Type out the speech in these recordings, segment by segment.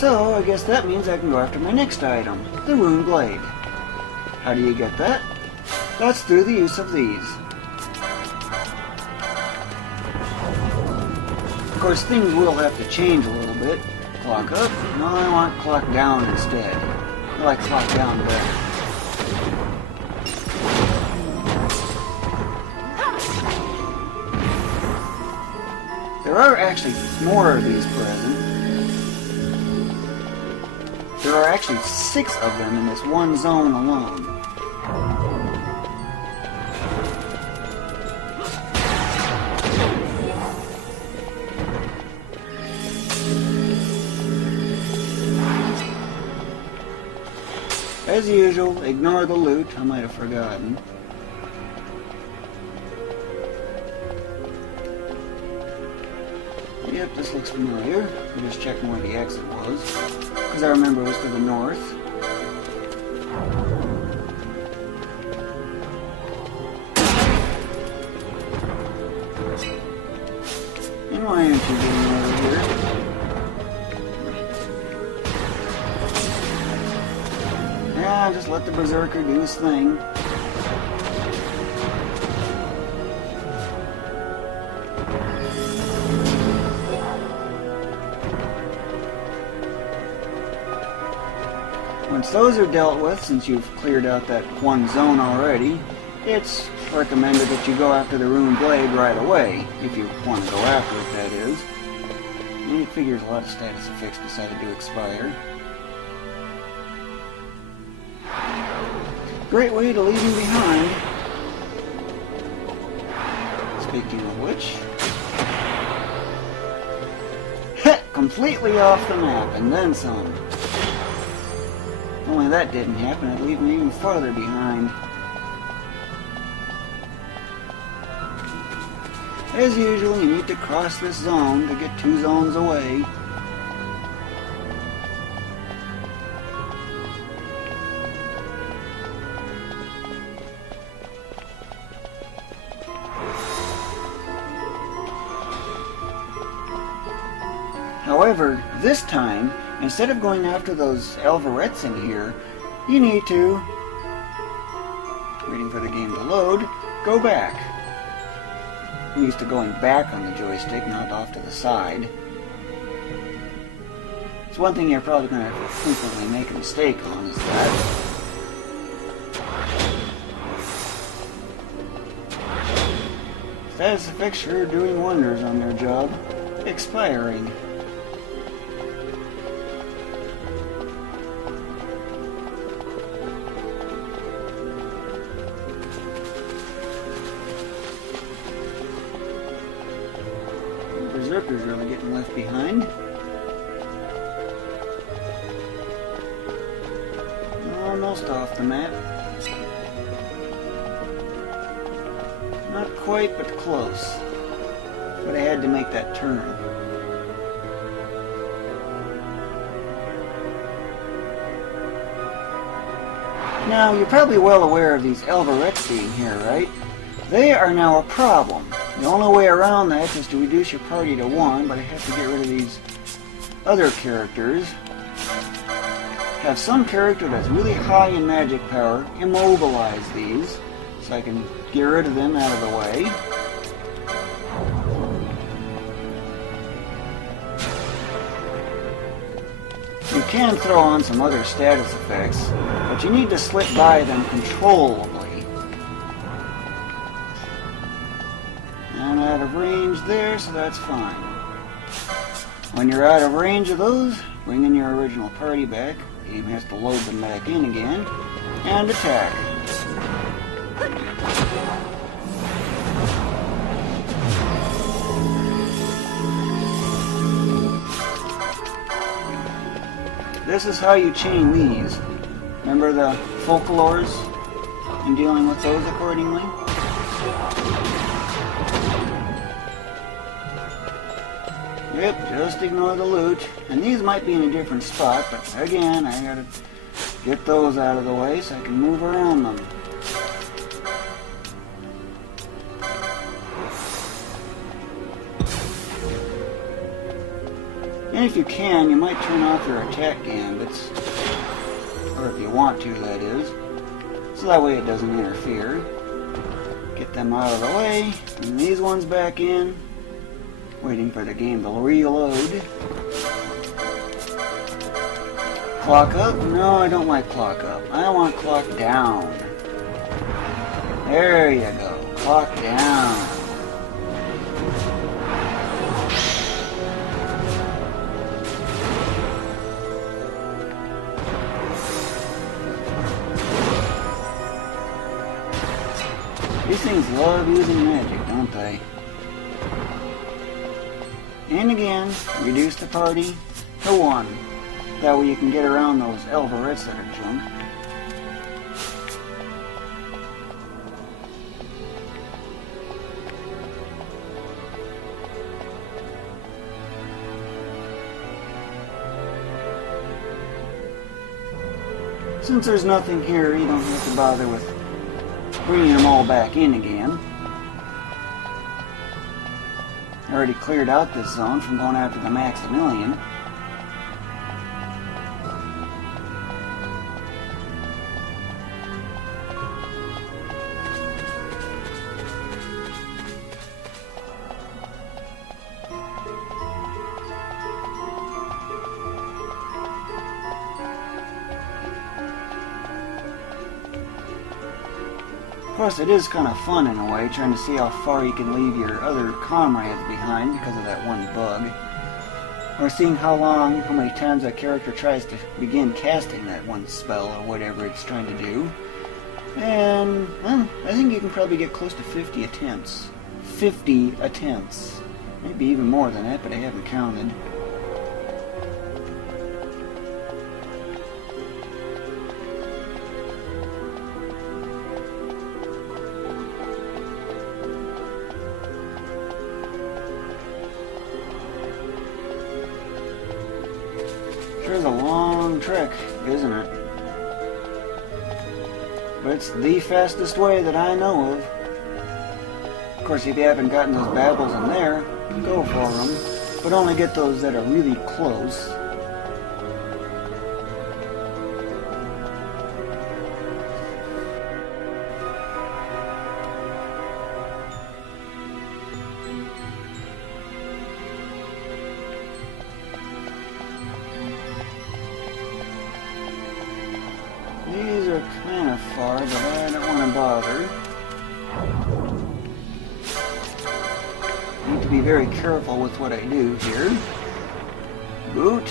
So, I guess that means I can go after my next item, the runeblade. How do you get that? That's through the use of these. Of course, things will have to change a little bit. Clock up? No, I want clock down instead. I like clock down better. There are actually more of these present. There are actually 6 of them in this one zone alone. As usual, ignore the loot. I might have forgotten. Yep, this looks familiar. I'm just checking where the exit was, because I remember it was to the north. And why aren't you getting over here? Yeah, just let the berserker do his thing. Once those are dealt with, since you've cleared out that one zone already, it's recommended that you go after the rune blade right away, if you want to go after it, that is. And it figures a lot of status effects decided to expire. Great way to leave him behind. Speaking of which... completely off the map, and then some. If only that didn't happen, it'd leave me even farther behind. As usual, you need to cross this zone to get 2 zones away. However, this time, instead of going after those elvorets in here, you need to, waiting for the game to load, go back. I'm used to going back on the joystick, not off to the side. It's one thing you're probably going to frequently make a mistake on, is that. Status effects sure are doing wonders on their job. Expiring. Berserker's really getting left behind. Almost off the map. Not quite, but close. But I had to make that turn. Now, you're probably well aware of these elvorets being here, right? They are now a problem. The only way around that is to reduce your party to 1, but I have to get rid of these other characters. Have some character that's really high in magic power immobilize these, so I can get rid of them out of the way. You can throw on some other status effects, but you need to slip by them controllably. I'm out of range there, so that's fine. When you're out of range of those, bring in your original party back. The game has to load them back in again, and attack. This is how you chain these. Remember the folklores and dealing with those accordingly? Yep, just ignore the loot. And these might be in a different spot, but again, I gotta get those out of the way so I can move around them. And if you can, you might turn off your attack gambits. Or if you want to, that is. So that way it doesn't interfere. Get them out of the way. And these ones back in. Waiting for the game to reload. Clock up? No, I don't like clock up. I want clock down. There you go. Clock down. These things love using magic, don't they? And again, reduce the party to 1. That way you can get around those elvorets that are junk. Since there's nothing here, you don't have to bother with bringing them all back in again. I already cleared out this zone from going after the Maximillian. Of course, it is kind of fun in a way, trying to see how far you can leave your other comrades behind because of that one bug. Or seeing how many times a character tries to begin casting that one spell or whatever it's trying to do. And, well, I think you can probably get close to 50 attempts. 50 attempts. Maybe even more than that, but I haven't counted. It's a long trek, isn't it? But it's the fastest way that I know of. Of course, if you haven't gotten those babils in there, go for them. But only get those that are really close. These are kind of far, but I don't want to bother. Need to be very careful with what I do here. Boot.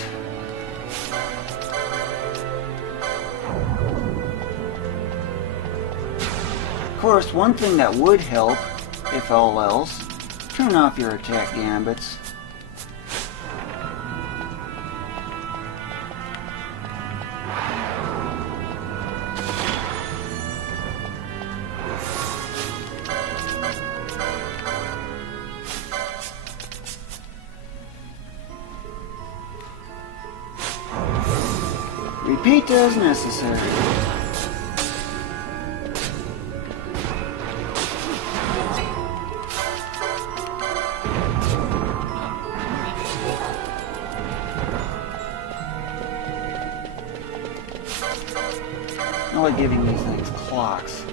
Of course, one thing that would help, if all else, turn off your attack gambits. Repeat as necessary. I like giving these things clocks,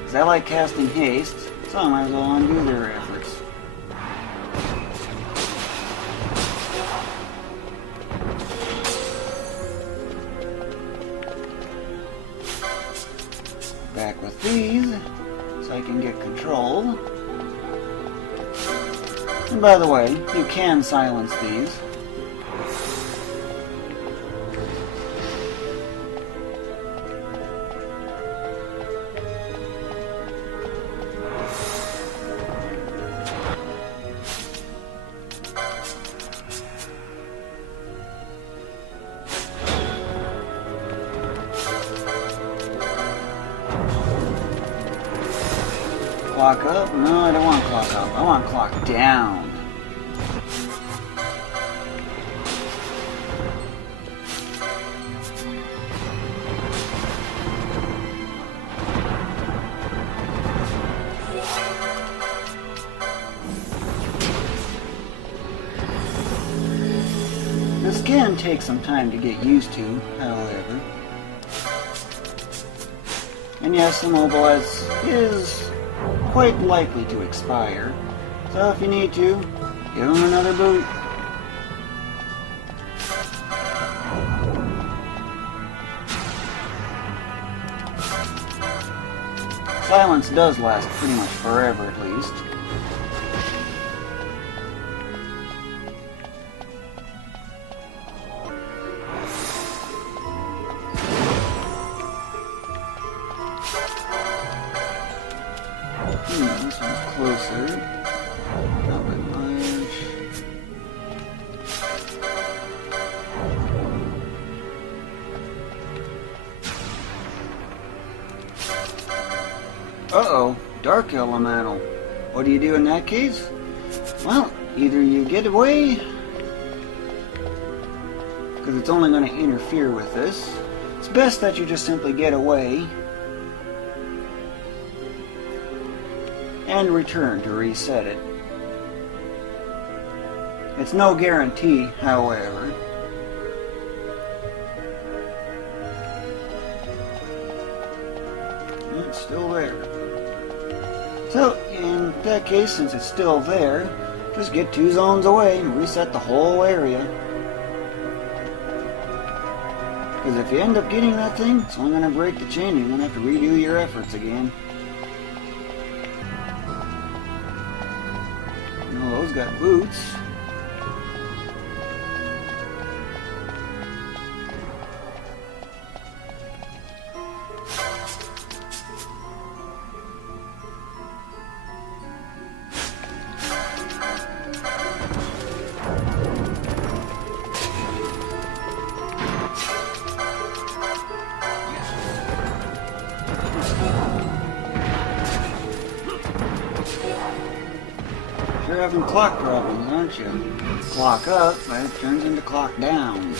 because I like casting haste, so I might as well undo their efforts. Back with these, so I can get control. And by the way, you can silence these. Clock up? No, I don't want clock up. I want clock down. take some time to get used to, however. And yes, immobilize is quite likely to expire, so if you need to, give him another boot. Silence does last pretty much forever, at least. This one's closer. Not by much. Uh-oh, dark elemental. What do you do in that case? Well, either you get away, because it's only going to interfere with this. It's best that you just simply get away and return to reset it. It's no guarantee, however. It's still there. So, in that case, since it's still there, just get 2 zones away and reset the whole area. Because if you end up getting that thing, it's only going to break the chain. You're going to have to redo your efforts again. Those got boots. You're having clock problems, aren't you? Clock up, but it turns into clock down.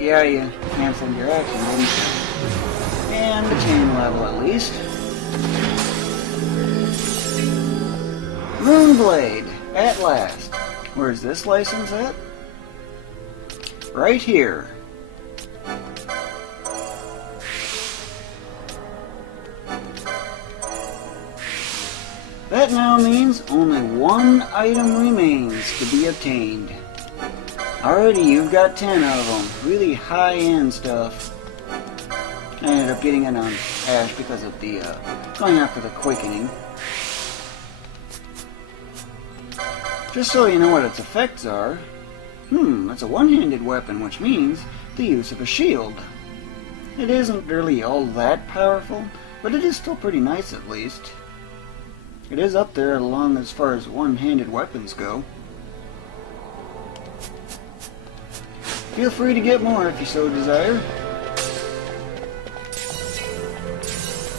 Yeah, you canceled your action, didn't you? And the chain level, at least. Runeblade, at last. Where's this license at? Right here. That now means only 1 item remains to be obtained. Already you've got 10 of them. Really high-end stuff. I ended up getting it on Ash because of the going after the quickening. Just so you know what its effects are. It's a one-handed weapon, which means the use of a shield. It isn't really all that powerful, but it is still pretty nice at least. It is up there along as far as one-handed weapons go. Feel free to get more if you so desire.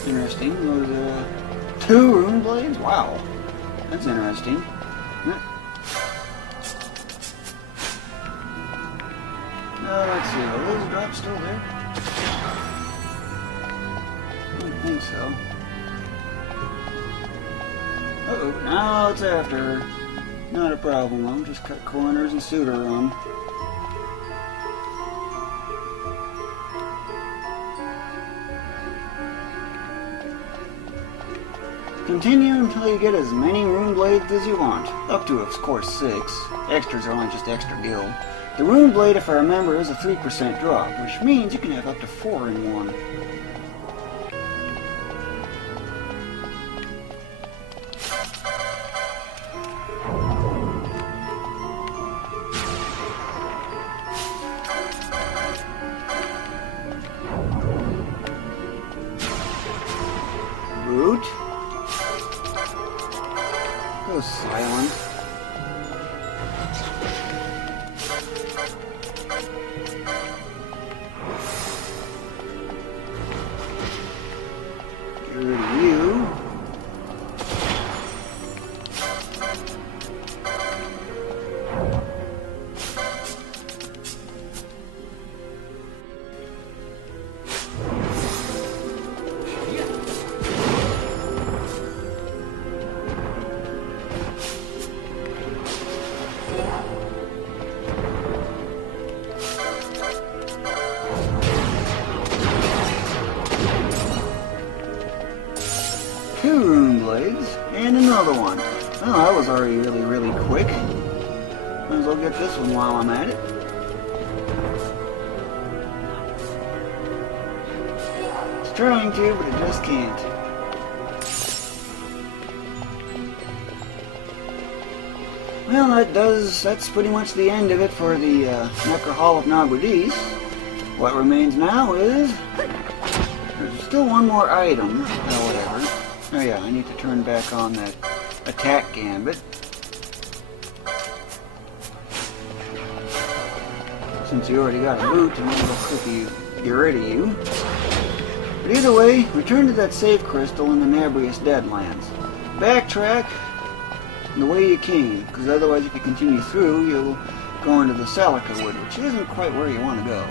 Interesting. Those 2 rune blades? Wow. That's interesting. Let's see. Are those drops still there? I don't think so. Uh-oh, now it's after her. Not a problem, I'll just cut corners and suit her on. Continue until you get as many rune blades as you want. Up to, of course, 6. Extras are only just extra gil. The rune blade, if I remember, is a 3% drop, which means you can have up to 4 in one. Root. Go silent. Get rid of you. And another one. Well, that was already really quick. Might as well get this one while I'm at it. It's trying to, but it just can't. Well, that's pretty much the end of it for the Necro Hall of Nabreus. What remains now is... there's still one more item, or whatever. Oh yeah, I need to turn back on that attack gambit. Since you already got a boot, I'm going to quickly get rid of you. But either way, return to that save crystal in the Nabreus Deadlands. Backtrack the way you came, because otherwise if you continue through, you'll go into the Salica Wood, which isn't quite where you want to go.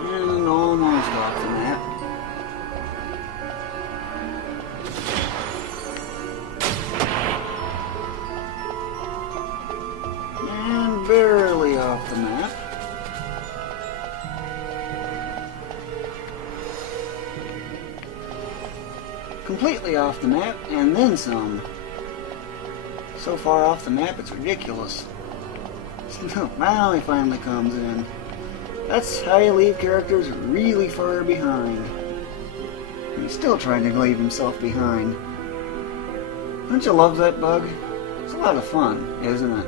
And almost off the map. Barely off the map. Completely off the map, and then some. So far off the map, it's ridiculous. Now he finally comes in. That's how you leave characters really far behind. And he's still trying to leave himself behind. Don't you love that bug? It's a lot of fun, isn't it?